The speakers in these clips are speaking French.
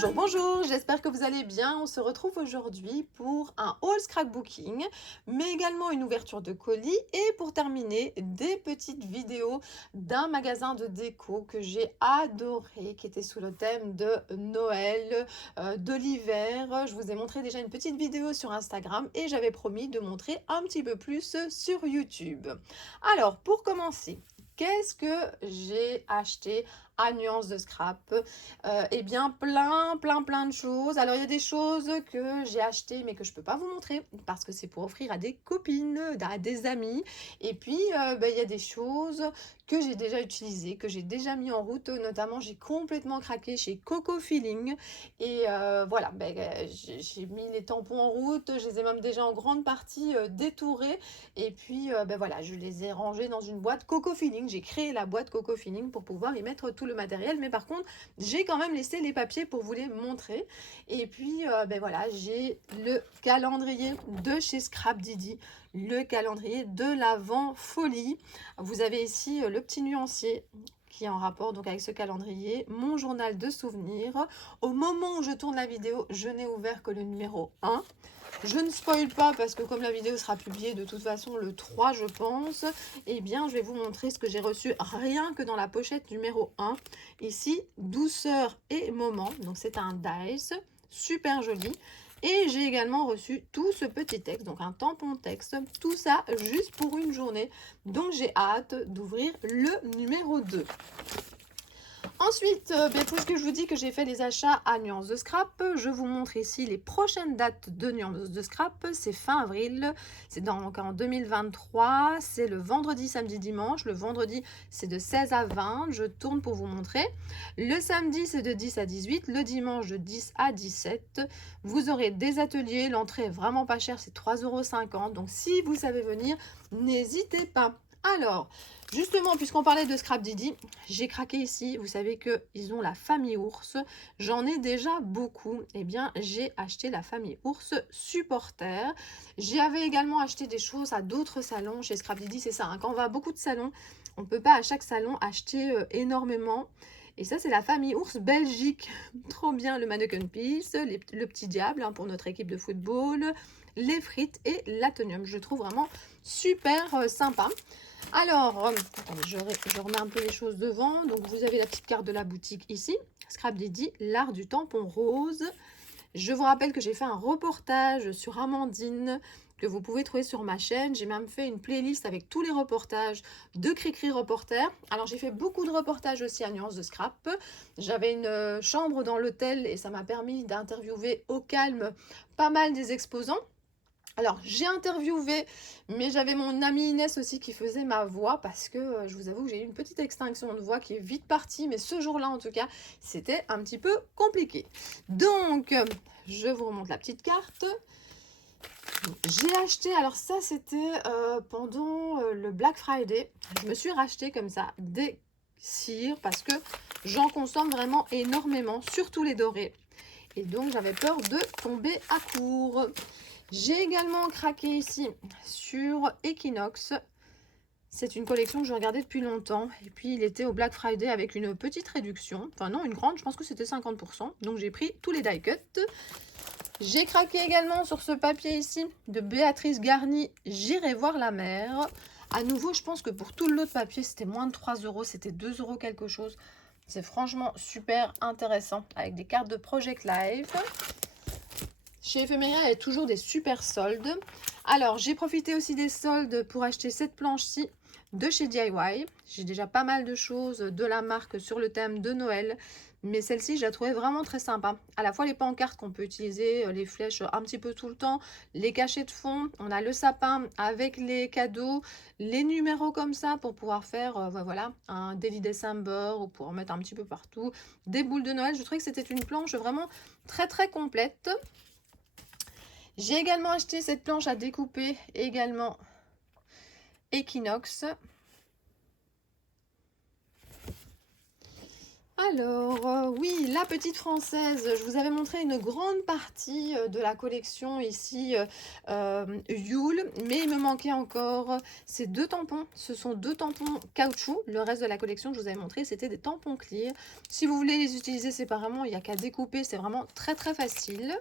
Bonjour, bonjour, j'espère que vous allez bien. On se retrouve aujourd'hui pour un haul scrapbooking, mais également une ouverture de colis et pour terminer, des petites vidéos d'un magasin de déco que j'ai adoré, qui était sous le thème de Noël, de l'hiver. Je vous ai montré déjà une petite vidéo sur Instagram et j'avais promis de montrer un petit peu plus sur YouTube. Alors, pour commencer, qu'est-ce que j'ai acheté à Nuance de Scrap? Eh bien, plein de choses. Alors, il y a des choses que j'ai achetées, mais que je peux pas vous montrer parce que c'est pour offrir à des copines, à des amis. Et puis, il y a des choses que j'ai déjà utilisées, que j'ai déjà mis en route. Notamment, j'ai complètement craqué chez Coco Feeling. Et voilà, j'ai mis les tampons en route. Je les ai même déjà en grande partie détourés. Et puis, voilà, je les ai rangés dans une boîte Coco Feeling. J'ai créé la boîte Coco Feeling pour pouvoir y mettre tout le matériel. Mais par contre, j'ai quand même laissé les papiers pour vous les montrer. Et puis, voilà, j'ai le calendrier de chez Scrap Didi, le calendrier de l'Avent Folie. Vous avez ici le petit nuancier qui est en rapport donc avec ce calendrier, mon journal de souvenirs. Au moment où je tourne la vidéo, je n'ai ouvert que le numéro 1. Je ne spoil pas parce que comme la vidéo sera publiée de toute façon le 3 je pense, eh bien je vais vous montrer ce que j'ai reçu rien que dans la pochette numéro 1. Ici, douceur et moment, donc c'est un dice, super joli. Et j'ai également reçu tout ce petit texte, donc un tampon texte, tout ça juste pour une journée. Donc j'ai hâte d'ouvrir le numéro 2. Ensuite, puisque je vous dis que j'ai fait des achats à Nuance de Scrap, je vous montre ici les prochaines dates de Nuance de Scrap. C'est fin avril, c'est donc en 2023, c'est le vendredi, samedi, dimanche. Le vendredi, c'est de 16 à 20, je tourne pour vous montrer. Le samedi, c'est de 10 à 18, le dimanche de 10 à 17. Vous aurez des ateliers, l'entrée est vraiment pas chère, c'est 3,50 €. Donc si vous savez venir, n'hésitez pas. Alors, justement, puisqu'on parlait de Scrap Didi, j'ai craqué ici. Vous savez qu'ils ont la famille ours. J'en ai déjà beaucoup. Eh bien, j'ai acheté la famille ours supporter. J'avais également acheté des choses à d'autres salons. Chez Scrap Didi, c'est ça, hein. Quand on va à beaucoup de salons, on ne peut pas à chaque salon acheter énormément. Et ça, c'est la famille ours Belgique. Trop bien, le mannequin piece, le petit diable, hein, pour notre équipe de football, les frites et l'atonium. Je trouve vraiment super sympa. Alors, attendez, je remets un peu les choses devant. Donc, vous avez la petite carte de la boutique ici. Scrap Didi, l'art du tampon rose. Je vous rappelle que j'ai fait un reportage sur Amandine que vous pouvez trouver sur ma chaîne. J'ai même fait une playlist avec tous les reportages de Cricri Reporter. Alors, j'ai fait beaucoup de reportages aussi à Nuance de Scrap. J'avais une chambre dans l'hôtel et ça m'a permis d'interviewer au calme pas mal des exposants. Alors, j'ai interviewé, mais j'avais mon amie Inès aussi qui faisait ma voix parce que je vous avoue que j'ai eu une petite extinction de voix qui est vite partie, mais ce jour-là, en tout cas, c'était un petit peu compliqué. Donc, je vous remonte la petite carte. J'ai acheté, alors ça, c'était pendant le Black Friday. Je me suis racheté comme ça des cires parce que j'en consomme vraiment énormément, surtout les dorés. Et donc, j'avais peur de tomber à court. J'ai également craqué ici sur Equinox. C'est une collection que je regardais depuis longtemps. Et puis, il était au Black Friday avec une petite réduction. Enfin non, une grande, je pense que c'était 50%. Donc, j'ai pris tous les die cuts. J'ai craqué également sur ce papier ici de Béatrice Garny, J'irai voir la mer. À nouveau, je pense que pour tout le lot de papier, c'était moins de 3 €. C'était 2 € quelque chose. C'est franchement super intéressant avec des cartes de Project Life. Chez Ephemeria, il y a toujours des super soldes. Alors, j'ai profité aussi des soldes pour acheter cette planche-ci de chez DIY. J'ai déjà pas mal de choses de la marque sur le thème de Noël. Mais celle-ci, je la trouvais vraiment très sympa. À la fois les pancartes qu'on peut utiliser, les flèches un petit peu tout le temps, les cachets de fond. On a le sapin avec les cadeaux, les numéros comme ça pour pouvoir faire voilà, un Daily December ou pour en mettre un petit peu partout. Des boules de Noël. Je trouvais que c'était une planche vraiment très complète. J'ai également acheté cette planche à découper, également Equinox. Alors, oui, la petite française, je vous avais montré une grande partie de la collection ici, Yule, mais il me manquait encore ces deux tampons. Ce sont deux tampons caoutchouc. Le reste de la collection que je vous avais montré, c'était des tampons clear. Si vous voulez les utiliser séparément, il n'y a qu'à découper, c'est vraiment très très facile.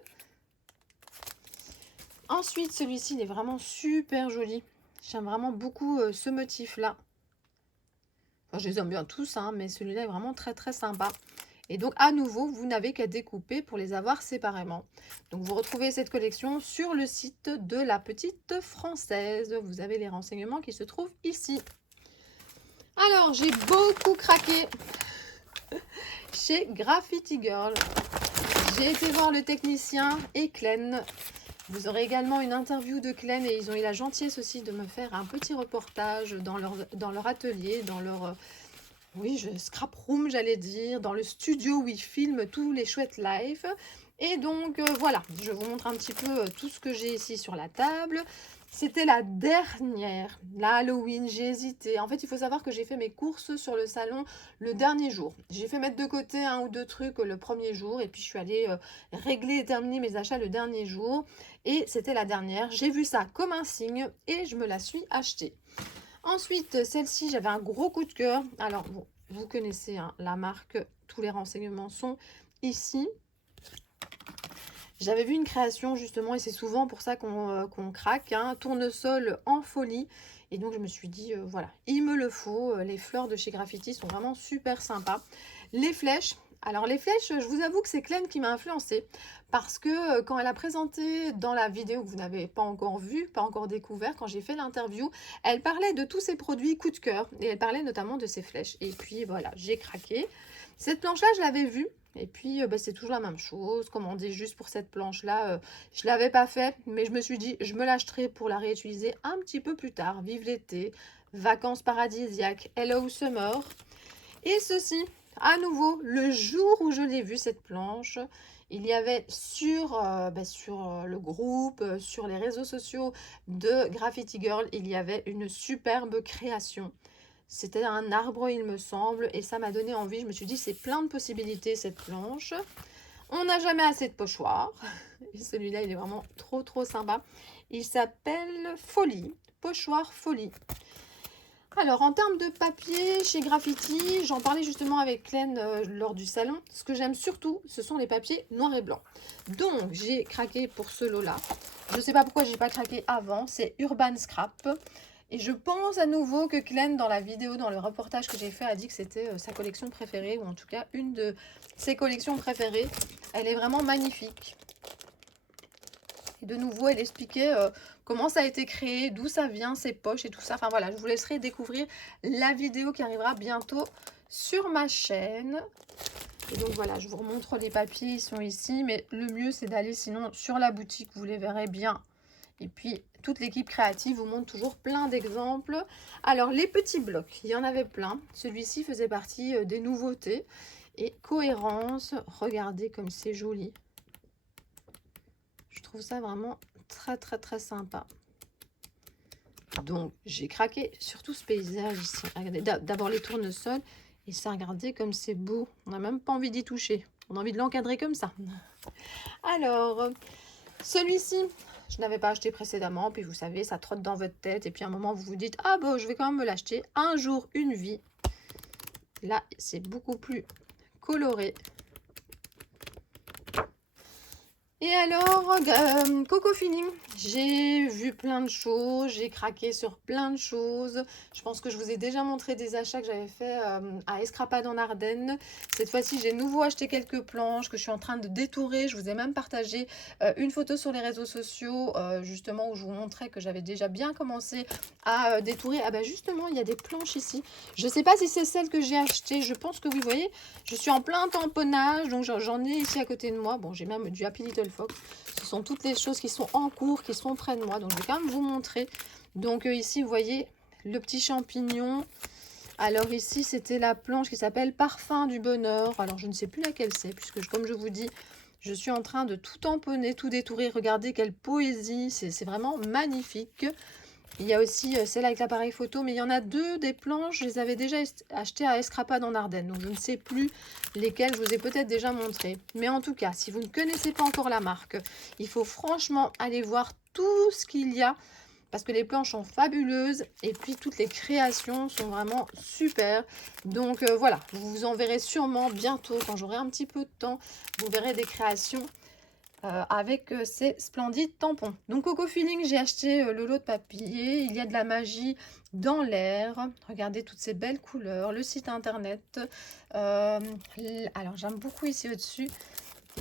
Ensuite, celui-ci, il est vraiment super joli. J'aime vraiment beaucoup ce motif-là. Enfin, je les aime bien tous, hein, mais celui-là est vraiment très très sympa. Et donc, à nouveau, vous n'avez qu'à découper pour les avoir séparément. Donc, vous retrouvez cette collection sur le site de la petite française. Vous avez les renseignements qui se trouvent ici. Alors, j'ai beaucoup craqué chez Graffiti Girl. J'ai été voir le technicien et Clen. Vous aurez également une interview de Clen et ils ont eu la gentillesse aussi de me faire un petit reportage dans leur atelier, dans leur... oui, scrap room, j'allais dire, dans le studio où ils filment tous les chouettes live. Et donc, voilà, je vous montre un petit peu tout ce que j'ai ici sur la table. C'était la dernière, la Halloween, j'ai hésité. En fait, il faut savoir que j'ai fait mes courses sur le salon le dernier jour. J'ai fait mettre de côté un ou deux trucs le premier jour et puis je suis allée régler et terminer mes achats le dernier jour. Et c'était la dernière. J'ai vu ça comme un signe et je me la suis achetée. Ensuite, celle-ci, j'avais un gros coup de cœur. Alors, bon, vous connaissez hein, la marque, tous les renseignements sont ici. J'avais vu une création justement, et c'est souvent pour ça qu'on craque, hein, tournesol en folie. Et donc, je me suis dit, voilà, il me le faut. Les fleurs de chez Graffiti sont vraiment super sympas. Les flèches. Alors les flèches, je vous avoue que c'est Clen qui m'a influencée parce que quand elle a présenté dans la vidéo que vous n'avez pas encore vue, pas encore découvert, quand j'ai fait l'interview, elle parlait de tous ses produits coup de cœur et elle parlait notamment de ses flèches. Et puis voilà, j'ai craqué. Cette planche-là, je l'avais vue et puis bah, c'est toujours la même chose. Comme on dit, juste pour cette planche-là, je ne l'avais pas fait, mais je me suis dit, je me l'achèterai pour la réutiliser un petit peu plus tard. Vive l'été, vacances paradisiaques, hello summer. Et ceci, à nouveau, le jour où je l'ai vue, cette planche, il y avait sur le groupe, sur les réseaux sociaux de Graffiti Girl, il y avait une superbe création. C'était un arbre, il me semble, et ça m'a donné envie. Je me suis dit, c'est plein de possibilités, cette planche. On n'a jamais assez de pochoirs. Et celui-là, il est vraiment trop, trop sympa. Il s'appelle Folie, pochoir Folie. Alors, en termes de papier, chez Graffiti, j'en parlais justement avec Clen lors du salon. Ce que j'aime surtout, ce sont les papiers noirs et blancs. Donc, j'ai craqué pour ce lot-là. Je ne sais pas pourquoi je n'ai pas craqué avant. C'est Urban Scrap. Et je pense à nouveau que Clen, dans la vidéo, dans le reportage que j'ai fait, a dit que c'était sa collection préférée, ou en tout cas une de ses collections préférées. Elle est vraiment magnifique. Et de nouveau, elle expliquait comment ça a été créé, d'où ça vient, ses poches et tout ça. Enfin voilà, je vous laisserai découvrir la vidéo qui arrivera bientôt sur ma chaîne. Et donc voilà, je vous remontre les papiers, ils sont ici. Mais le mieux, c'est d'aller sinon sur la boutique, vous les verrez bien. Et puis, toute l'équipe créative vous montre toujours plein d'exemples. Alors, les petits blocs, il y en avait plein. Celui-ci faisait partie des nouveautés. Et cohérence, regardez comme c'est joli. Je trouve ça vraiment très, très, très sympa. Donc, j'ai craqué sur tout ce paysage ici. Regardez, d'abord les tournesols. Et ça, regardez comme c'est beau. On n'a même pas envie d'y toucher. On a envie de l'encadrer comme ça. Alors, celui-ci, je n'avais pas acheté précédemment. Puis vous savez, ça trotte dans votre tête. Et puis à un moment, vous vous dites, ah bon, je vais quand même me l'acheter. Un jour, une vie. Là, c'est beaucoup plus coloré. Et alors, Coco Feeling, j'ai vu plein de choses, j'ai craqué sur plein de choses. Je pense que je vous ai déjà montré des achats que j'avais fait à Escrapade en Ardennes. Cette fois-ci, j'ai nouveau acheté quelques planches que je suis en train de détourer. Je vous ai même partagé une photo sur les réseaux sociaux, justement, où je vous montrais que j'avais déjà bien commencé à détourer. Ah ben justement, il y a des planches ici. Je ne sais pas si c'est celle que j'ai achetée. Je pense que oui, vous voyez, je suis en plein tamponnage, donc j'en ai ici à côté de moi. Bon, j'ai même du Happy Little Fox. Ce sont toutes les choses qui sont en cours, qui sont près de moi. Donc, je vais quand même vous montrer. Donc, ici, vous voyez le petit champignon. Alors, ici, c'était la planche qui s'appelle Parfum du bonheur. Alors, je ne sais plus laquelle c'est, puisque, comme je vous dis, je suis en train de tout tamponner, tout détourer. Regardez quelle poésie. C'est vraiment magnifique. Il y a aussi celle avec l'appareil photo, mais il y en a deux des planches, je les avais déjà achetées à Escrapade en Ardennes. Donc je ne sais plus lesquelles, je vous ai peut-être déjà montré. Mais en tout cas, si vous ne connaissez pas encore la marque, il faut franchement aller voir tout ce qu'il y a. Parce que les planches sont fabuleuses et puis toutes les créations sont vraiment super. Donc voilà, vous vous en verrez sûrement bientôt quand j'aurai un petit peu de temps. Vous verrez des créations avec ces splendides tampons. Donc Coco Feeling, j'ai acheté le lot de papier. Il y a de la magie dans l'air. Regardez toutes ces belles couleurs. Le site internet. Alors j'aime beaucoup ici au-dessus.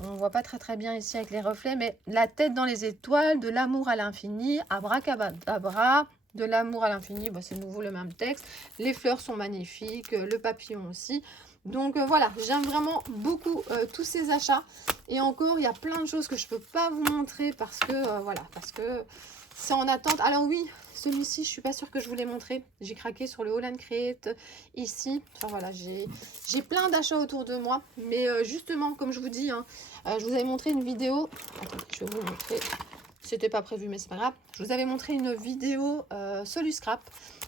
On ne voit pas très bien ici avec les reflets, mais la tête dans les étoiles, de l'amour à l'infini, abracadabra, de l'amour à l'infini, bon, c'est nouveau le même texte. Les fleurs sont magnifiques, le papillon aussi. Donc voilà, j'aime vraiment beaucoup tous ces achats. Et encore, il y a plein de choses que je ne peux pas vous montrer parce que voilà, parce que c'est en attente. Alors oui, celui-ci, je suis pas sûre que je vous l'ai montré. J'ai craqué sur le Holland Create ici. Enfin voilà, j'ai plein d'achats autour de moi. Mais justement, comme je vous dis, hein, je vous avais montré une vidéo. Attendez, je vais vous montrer. C'était pas prévu, mais c'est pas grave. Je vous avais montré une vidéo Soluscrap.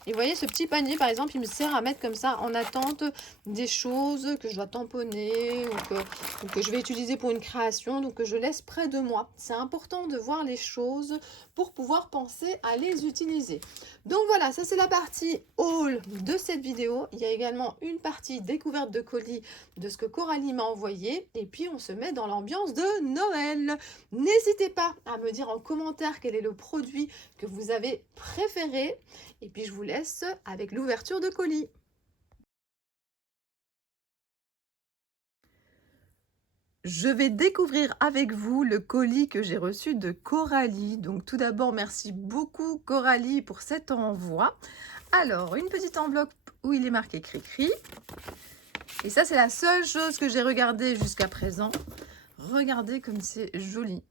Et vous voyez, ce petit panier, par exemple, il me sert à mettre comme ça en attente des choses que je dois tamponner ou que je vais utiliser pour une création. Donc, que je laisse près de moi. C'est important de voir les choses pour pouvoir penser à les utiliser. Donc, voilà, ça, c'est la partie haul de cette vidéo. Il y a également une partie découverte de colis de ce que Coralie m'a envoyé. Et puis, on se met dans l'ambiance de Noël. N'hésitez pas à me dire en commentaire quel est le produit que vous avez préféré. Et puis je vous laisse avec l'ouverture de colis. Je vais découvrir avec vous le colis que j'ai reçu de Coralie. Donc tout d'abord, merci beaucoup Coralie pour cet envoi. Alors, une petite enveloppe où il est marqué Cricri. Et ça, c'est la seule chose que j'ai regardée jusqu'à présent. Regardez comme c'est joli.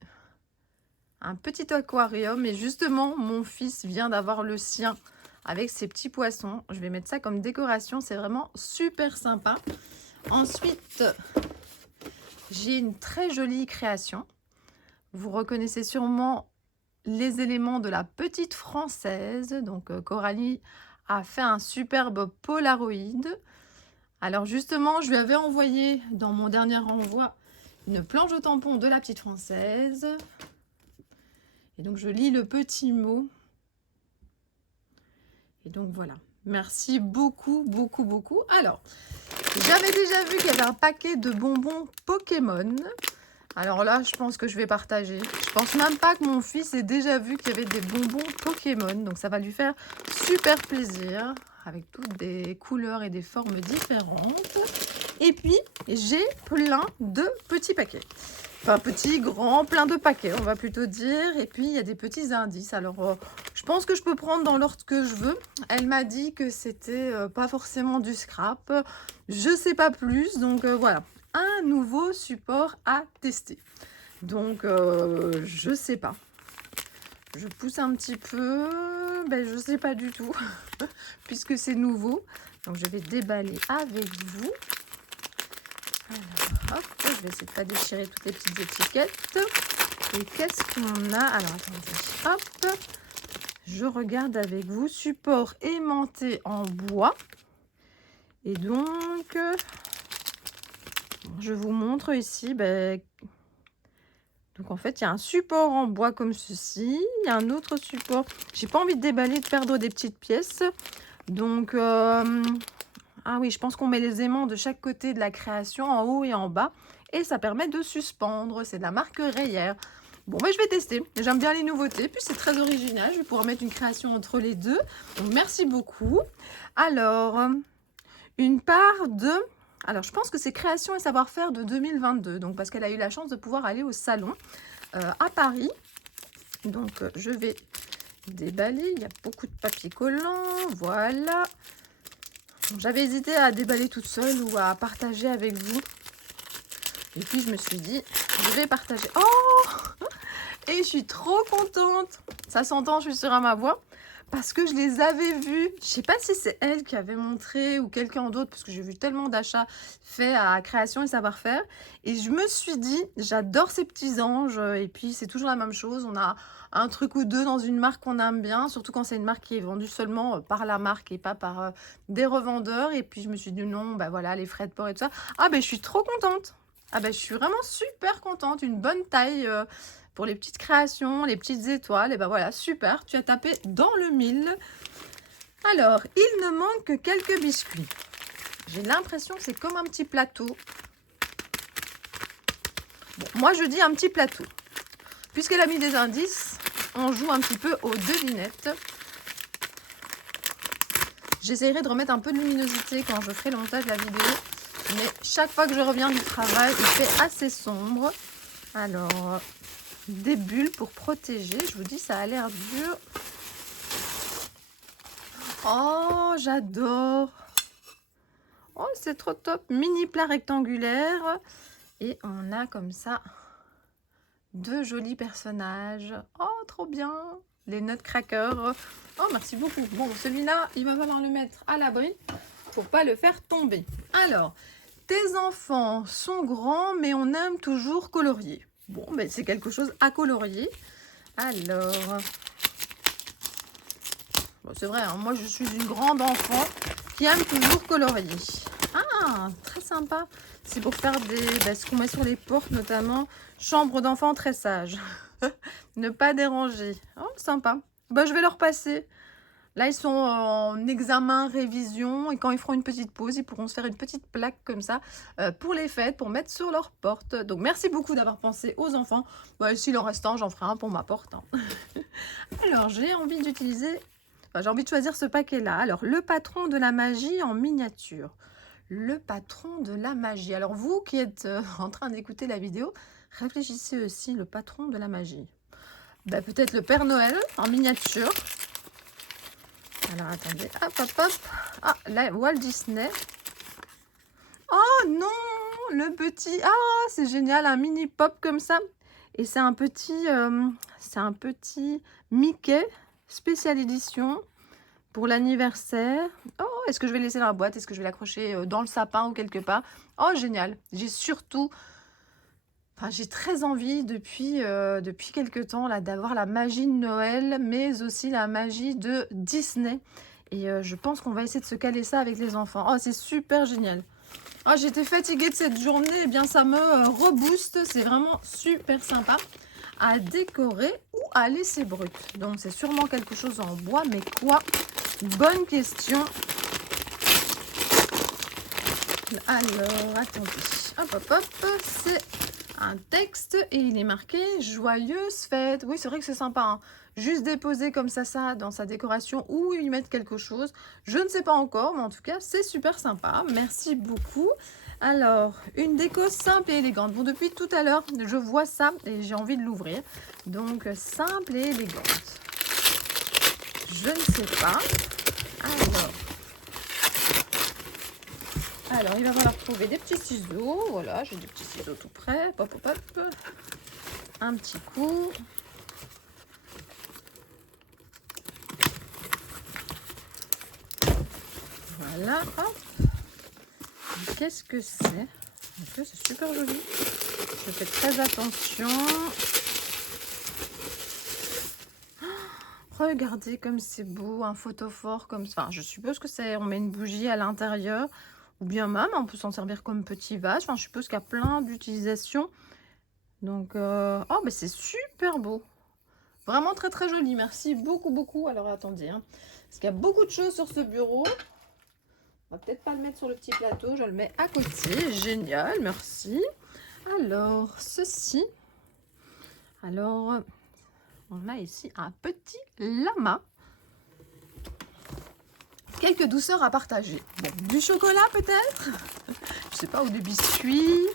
Un petit aquarium et justement, mon fils vient d'avoir le sien avec ces petits poissons. Je vais mettre ça comme décoration, c'est vraiment super sympa. Ensuite, j'ai une très jolie création. Vous reconnaissez sûrement les éléments de la petite française. Donc Coralie a fait un superbe Polaroid. Alors justement, je lui avais envoyé dans mon dernier envoi une planche de tampon de la petite française. Et donc je lis le petit mot. Et donc voilà. Merci beaucoup, beaucoup, beaucoup. Alors, j'avais déjà vu qu'il y avait un paquet de bonbons Pokémon. Alors là, je pense que je vais partager. Je pense même pas que mon fils ait déjà vu qu'il y avait des bonbons Pokémon. Donc ça va lui faire super plaisir. Avec toutes des couleurs et des formes différentes. Et puis, j'ai plein de petits paquets. Enfin, petit, grand, plein de paquets, on va plutôt dire. Et puis, il y a des petits indices. Alors, je pense que je peux prendre dans l'ordre que je veux. Elle m'a dit que c'était pas forcément du scrap. Je sais pas plus. Donc, voilà. Un nouveau support à tester. Donc, je sais pas. Je pousse un petit peu. Ben, je sais pas du tout. Puisque c'est nouveau. Donc, je vais déballer avec vous. Alors, hop, je vais essayer de ne pas déchirer toutes les petites étiquettes. Et qu'est-ce qu'on a? Alors, attendez, hop, je regarde avec vous. Support aimanté en bois. Et donc, je vous montre ici. Donc, en fait, il y a un support en bois comme ceci. Il y a un autre support. J'ai pas envie de déballer, de perdre des petites pièces. Donc, ah oui, je pense qu'on met les aimants de chaque côté de la création, en haut et en bas. Et ça permet de suspendre. C'est de la marque Reyer. Bon, je vais tester. J'aime bien les nouveautés. Puis c'est très original. Je vais pouvoir mettre une création entre les deux. Donc, merci beaucoup. Alors, une part de... Alors, je pense que c'est création et savoir-faire de 2022. Donc, parce qu'elle a eu la chance de pouvoir aller au salon à Paris. Donc, je vais déballer. Il y a beaucoup de papier collant. Voilà. J'avais hésité à déballer toute seule ou à partager avec vous. Et puis je me suis dit, je vais partager. Oh! Et je suis trop contente. Ça s'entend, je suis sûre à ma voix. parce que je les avais vus. Je sais pas si c'est elle qui avait montré ou quelqu'un d'autre, parce que j'ai vu tellement d'achats faits à Création et Savoir-faire. Et je me suis dit, j'adore ces petits anges. Et puis, c'est toujours la même chose. On a un truc ou deux dans une marque qu'on aime bien, surtout quand c'est une marque qui est vendue seulement par la marque et pas par des revendeurs. Et puis, je me suis dit, non, bah voilà, les frais de port et tout ça. Ah, ben, je suis trop contente. Ah, ben, je suis vraiment super contente. Une bonne taille. Pour les petites créations, les petites étoiles, et ben voilà, super, tu as tapé dans le mille. Alors, il ne manque que quelques biscuits. J'ai l'impression que c'est comme un petit plateau. Bon, moi, je dis un petit plateau. Puisqu'elle a mis des indices, on joue un petit peu aux devinettes. J'essaierai de remettre un peu de luminosité quand je ferai le montage de la vidéo. Mais chaque fois que je reviens du travail, il fait assez sombre. Alors... des bulles pour protéger. Je vous dis, ça a l'air dur. Oh, j'adore. Oh, c'est trop top. Mini plat rectangulaire. Et on a comme ça deux jolis personnages. Oh, trop bien. Les nutcrackers. Oh, merci beaucoup. Bon, celui-là, il va falloir le mettre à l'abri pour pas le faire tomber. Alors, tes enfants sont grands, mais on aime toujours colorier. Bon, ben c'est quelque chose à colorier. Alors, bon, c'est vrai, hein, moi je suis une grande enfant qui aime toujours colorier. Ah, très sympa. C'est pour faire ce qu'on met sur les portes, notamment chambre d'enfant très sage. Ne pas déranger. Oh, sympa. Ben, je vais leur passer. Là, ils sont en examen, révision, et quand ils feront une petite pause, ils pourront se faire une petite plaque comme ça pour les fêtes, pour mettre sur leur porte. Donc, merci beaucoup d'avoir pensé aux enfants. Bah, s'il en reste un, j'en ferai un pour ma porte. Hein. Alors, j'ai envie d'utiliser... Enfin, j'ai envie de choisir ce paquet-là. Alors, le patron de la magie en miniature. Le patron de la magie. Alors, vous qui êtes en train d'écouter la vidéo, réfléchissez aussi, le patron de la magie. Bah, peut-être le Père Noël en miniature. Alors, attendez, hop, hop, hop. Ah, là, Walt Disney. Oh non, le petit... Ah, c'est génial, un mini pop comme ça. Et c'est un petit Mickey spécial édition pour l'anniversaire. Oh, est-ce que je vais le laisser dans la boîte? Est-ce que je vais l'accrocher dans le sapin ou quelque part? Oh, génial. J'ai surtout... Enfin, j'ai très envie depuis quelques temps là d'avoir la magie de Noël, mais aussi la magie de Disney. Et je pense qu'on va essayer de se caler ça avec les enfants. Oh, c'est super génial. Oh, j'étais fatiguée de cette journée. Eh bien, ça me rebooste. C'est vraiment super sympa à décorer ou à laisser brut. Donc, c'est sûrement quelque chose en bois. Mais quoi? Bonne question. Alors, attendez. Hop, hop, hop. C'est... un texte et il est marqué « Joyeuse fête ». Oui, c'est vrai que c'est sympa. Hein. Juste déposer comme ça dans sa décoration ou y mettre quelque chose. Je ne sais pas encore, mais en tout cas, c'est super sympa. Merci beaucoup. Alors, une déco simple et élégante. Bon, depuis tout à l'heure, je vois ça et j'ai envie de l'ouvrir. Donc, simple et élégante. Je ne sais pas. Alors, il va falloir trouver des petits ciseaux. Voilà, j'ai des petits ciseaux tout prêts. Hop, hop, hop. Un petit coup. Voilà, hop. Qu'est-ce que c'est? C'est super joli. Je fais très attention. Regardez comme c'est beau, un photophore comme ça. Enfin, je suppose que c'est... on met une bougie à l'intérieur. Ou bien même, on peut s'en servir comme petit vase. Enfin, je suppose qu'il y a plein d'utilisations. Donc, oh, mais c'est super beau. Vraiment très, très joli. Merci beaucoup, beaucoup. Alors, attendez. Hein, parce qu'il y a beaucoup de choses sur ce bureau. On va peut-être pas le mettre sur le petit plateau. Je le mets à côté. Génial, merci. Alors, ceci. Alors, on a ici un petit lama. Quelques douceurs à partager. Bon, du chocolat peut-être, je sais pas, ou des biscuits.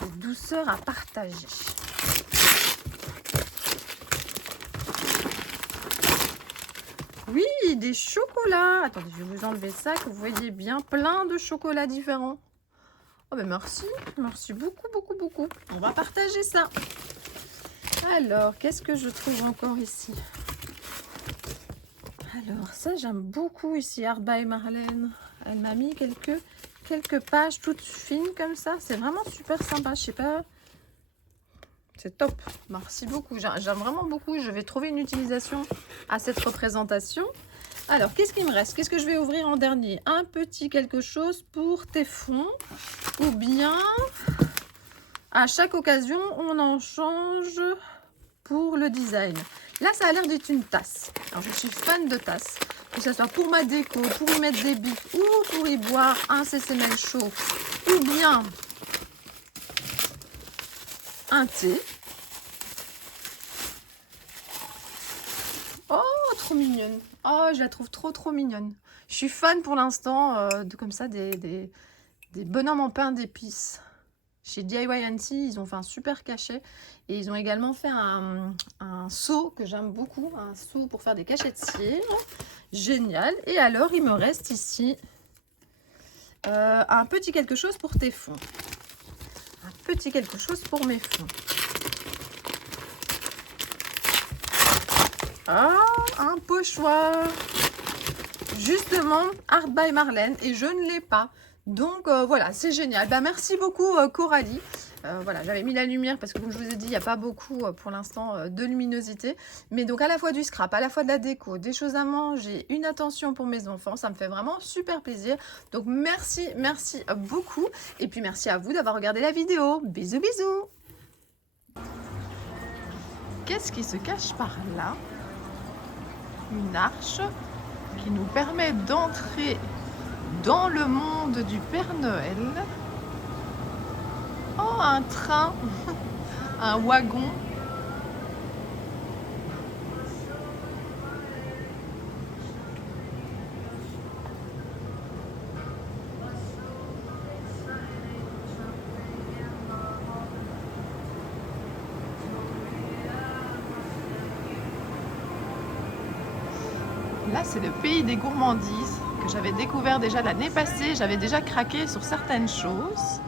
Des douceurs à partager. Oui, des chocolats. Attendez, je vais vous enlever ça, que vous voyez bien. Plein de chocolats différents. Oh ben merci, merci beaucoup, beaucoup, beaucoup. On va partager ça. Alors, qu'est-ce que je trouve encore ici? Alors ça j'aime beaucoup ici, Art by Marlène. Elle m'a mis quelques pages toutes fines comme ça. C'est vraiment super sympa, je sais pas. C'est top, merci beaucoup. J'aime vraiment beaucoup. Je vais trouver une utilisation à cette représentation. Alors, qu'est-ce qu'il me reste? Qu'est-ce que je vais ouvrir en dernier? Un petit quelque chose pour tes fonds. Ou bien, à chaque occasion, on en change pour le design. Là, ça a l'air d'être une tasse. Alors, je suis fan de tasses. Que ce soit pour ma déco, pour y mettre des bics ou pour y boire un CCML chaud. Ou bien un thé. Oh, trop mignonne. Oh, je la trouve trop mignonne. Je suis fan pour l'instant de comme ça des bonhommes en pain d'épices. Chez DIY Auntie, ils ont fait un super cachet. Et ils ont également fait un seau que j'aime beaucoup. Un seau pour faire des cachets de cire. Génial. Et alors, il me reste ici un petit quelque chose pour tes fonds. Un petit quelque chose pour mes fonds. Ah, un pochoir. Justement, Art by Marlène. Et je ne l'ai pas. Donc voilà, c'est génial. Bah, merci beaucoup Coralie. Voilà, j'avais mis la lumière parce que comme je vous ai dit, il n'y a pas beaucoup pour l'instant de luminosité. Mais donc à la fois du scrap, à la fois de la déco, des choses à manger, une attention pour mes enfants. Ça me fait vraiment super plaisir. Donc merci beaucoup. Et puis merci à vous d'avoir regardé la vidéo. Bisous, bisous. Qu'est-ce qui se cache par là? Une arche qui nous permet d'entrer dans le monde du Père Noël. Oh, un train, un wagon. Là, c'est le pays des gourmandises que j'avais découvert déjà l'année passée. J'avais déjà craqué sur certaines choses.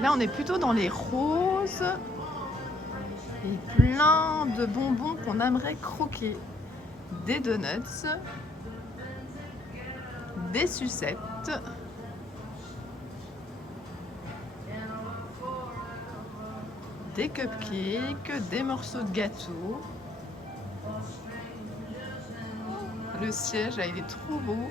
Là, on est plutôt dans les roses et plein de bonbons qu'on aimerait croquer. Des donuts, des sucettes, des cupcakes, des morceaux de gâteau. Le siège, là, il est trop beau.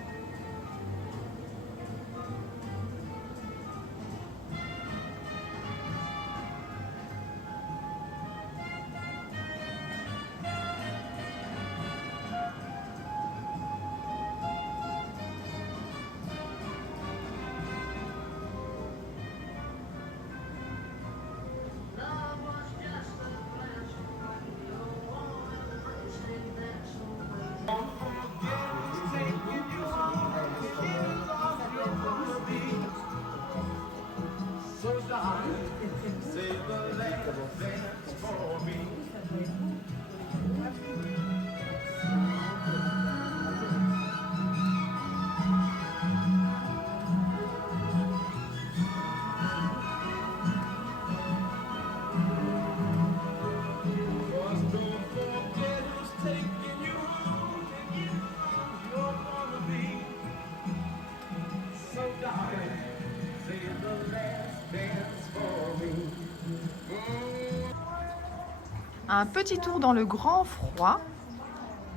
Un petit tour dans le grand froid,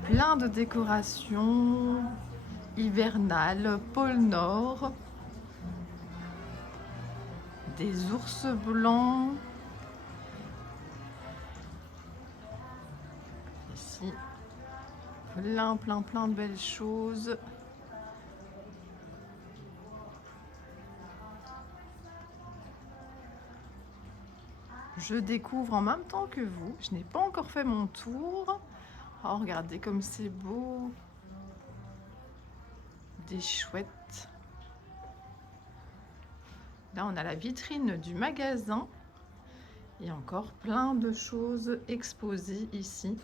plein de décorations hivernales, pôle Nord, des ours blancs, ici, plein de belles choses. Je découvre en même temps que vous. Je n'ai pas encore fait mon tour. Oh, regardez comme c'est beau. Des chouettes. Là, on a la vitrine du magasin. Et encore plein de choses exposées ici.